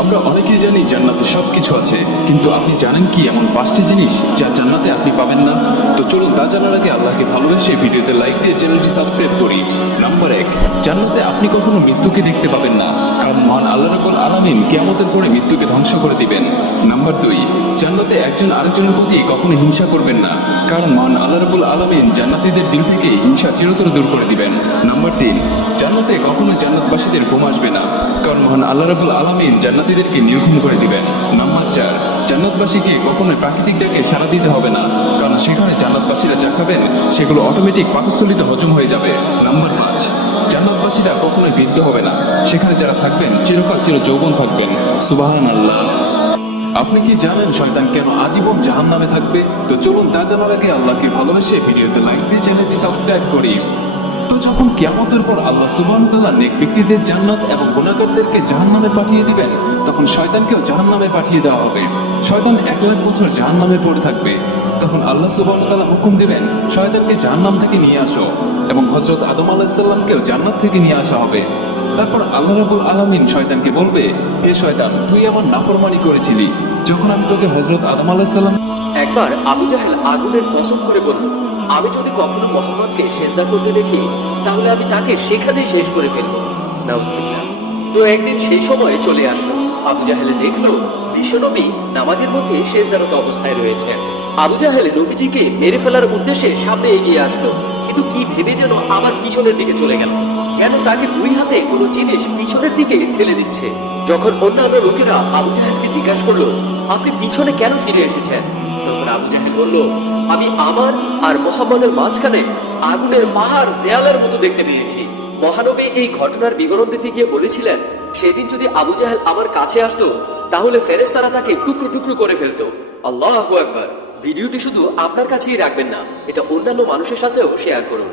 আমরা অনেকেই জানি জান্নাতে সব কিছু আছে, কিন্তু আপনি জানেন কি এমন পাঁচটি জিনিস যা জান্নাতে আপনি পাবেন না? তো চলুন তা জানার আগে আল্লাহকে ভালোবেসে ভিডিওতে লাইক দিয়ে চ্যানেলটি সাবস্ক্রাইব করি। নাম্বার এক, জান্নাতে আপনি কখনো মৃত্যুকে দেখতে পাবেন না। মহান আল্লাহ রাব্বুল আলামিন কিয়ামতের পরে মৃত্যুকে ধ্বংস করে দিবেন। নাম্বার দুই, জান্নাতে একজন আরেকজনের প্রতি কখনো হিংসা করবেন না। কারণ মহান আল্লাহ রাব্বুল আলামিন জান্নাতীদের দিল থেকে হিংসা চিরতর দূর করে দিবেন। নাম্বার তিন, জান্নাতে কখনো জান্নাতবাসীদের ঘুম আসবে না। কারণ মহান আল্লাহ রাব্বুল আলামিন জান্নাতীদেরকে নির্ঘুম করে দিবেন। নাম্বার চার, জান্নাতবাসীকে কখনো প্রাকৃতিক ডাকে সাড়া দিতে হবে না। কারণ সেখানে জান্নাতবাসীরা যা খাবেন, সেগুলো অটোমেটিক পাকস্থলিতে হজম হয়ে যাবে। নাম্বার পাঁচ জান্নাতবাসীরা কখনোই বৃদ্ধ হবে না। সেখানে যারা থাকবেন, চিরকাল চির যৌবন থাকবেন। সুবাহান আল্লাহ আপনি কি জানেন শয়তান কেন আজীবন জাহান নামে থাকবে? তো চলুন তা জানার আগে আল্লাহকে ভালোবেসে ভিডিওতে লাইক দিয়ে চ্যানেলটি সাবস্ক্রাইব করি। তো যখন কিয়ামতের পর আল্লাহ সুবহান তাআলা নেক ব্যক্তিদের জান্নাত এবং গুনাহগারদেরকে জাহান্নামে পাঠিয়ে দিবেন, তখন শয়তানকেও জাহান্নামে পাঠিয়ে দেওয়া হবে। শয়তান এক লাখ বছর জাহান্নামে পড়ে থাকবে। তখন আল্লাহ সুবহান তাআলা হুকুম দিবেন, শয়তানকে জাহান্নাম থেকে নিয়ে আসো এবং হযরত আদম আলাইহিস সালামকেও জান্নাত থেকে নিয়ে আসা হবে। তারপর আল্লাহ রাবুল আলামিন শয়তানকে বলবে, হে শয়তান, তুই আমার নাফরমানি করেছিলি যখন আমি তোকে হযরত আদম আলাইহিস সালাম একবার আবু জাহেল আগুনের কসম করে বলল, আমি যদি কখনো মোহাম্মদকে সেজদা করতে দেখি, তাহলে আমি তাকে সেখানেই শেষ করে ফেলব। নাউজুবিল্লাহ। তো একদিন সেই সময়ে চলে আসলো। আবু জাহেলে দেখল বিশ্বনবী নামাজের মধ্যে শেষদারত অবস্থায় রয়েছে আবু জাহেলে নবীজিকে মেরে ফেলার উদ্দেশ্যে সামনে এগিয়ে আসলো। কিন্তু কি ভেবে যেন আমার পিছনের দিকে চলে গেল? যেন তাকে দুই হাতে কোনো জিনিস পিছনের দিকে ঠেলে দিচ্ছে। যখন অন্যান্য লোকেরা আবু জাহেলকে জিজ্ঞাসা করল, আপনি পিছনে কেন ফিরে এসেছেন? তখন আবু জাহেল বলল, আমি আমার আর মোহাম্মদের মাঝখানে আগুনের পাহাড় দেয়ালের মতো দেখতে পেয়েছি। মহানবী এই ঘটনার বিবরণ দিতে গিয়ে বলেছিলেন, সেদিন যদি আবু জাহেল আমার কাছে আসতো, তাহলে ফেরেশতারা তাকে টুকরো টুকরো করে ফেলতো। আল্লাহ একবার ভিডিওটি শুধু আপনার কাছেই রাখবেন না এটা অন্যান্য মানুষের সাথেও শেয়ার করুন।